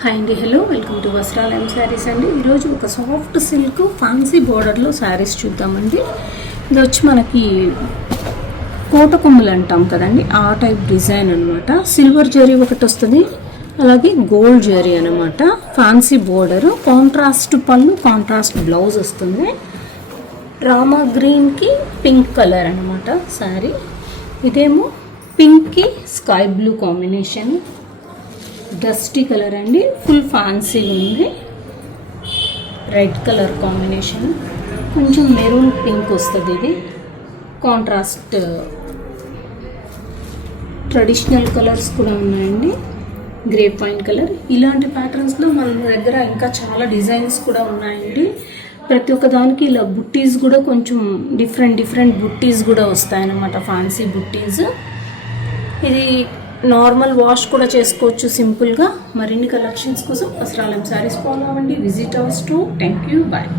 Hi అండి, hello, welcome to వస్త్రాలయం saris అండి. ఈరోజు ఒక సాఫ్ట్ సిల్క్ ఫ్యాన్సీ బోర్డర్లో శారీస్ చూద్దామండి. ఇది వచ్చి మనకి కోట కొమ్ములు అంటాం కదండి, ఆ టైప్ డిజైన్ అనమాట. సిల్వర్ జరీ ఒకటి వస్తుంది, అలాగే గోల్డ్ జరీ అనమాట. ఫ్యాన్సీ బోర్డరు, కాంట్రాస్ట్ పళ్ళు, కాంట్రాస్ట్ బ్లౌజ్ వస్తుంది. రామా గ్రీన్కి పింక్ కలర్ అనమాట శారీ. ఇదేమో పింక్కి sky blue combination, dusty colour అండి. ఫుల్ ఫ్యాన్సీ ఉంది. రెడ్ కలర్ కాంబినేషన్, కొంచెం మెరూన్ పింక్ వస్తుంది. ఇది కాంట్రాస్ట్ ట్రెడిషనల్ కలర్స్ కూడా ఉన్నాయండి. Grape wine colour. ఇలాంటి ప్యాటర్న్స్లో మన దగ్గర ఇంకా చాలా డిజైన్స్ కూడా ఉన్నాయండి. ప్రతి ఒక్క దానికి ఇలా బుట్టీస్ కూడా కొంచెం డిఫరెంట్ బుట్టీస్ కూడా వస్తాయన్నమాట, ఫ్యాన్సీ బుట్టీస్. ఇది నార్మల్ వాష్ కూడా చేసుకోవచ్చు సింపుల్గా. మరిన్ని కలెక్షన్స్ కోసం వస్త్రాలయం శారీస్ ఫాలో అవ్వండి. Visit our store. Thank you, bye.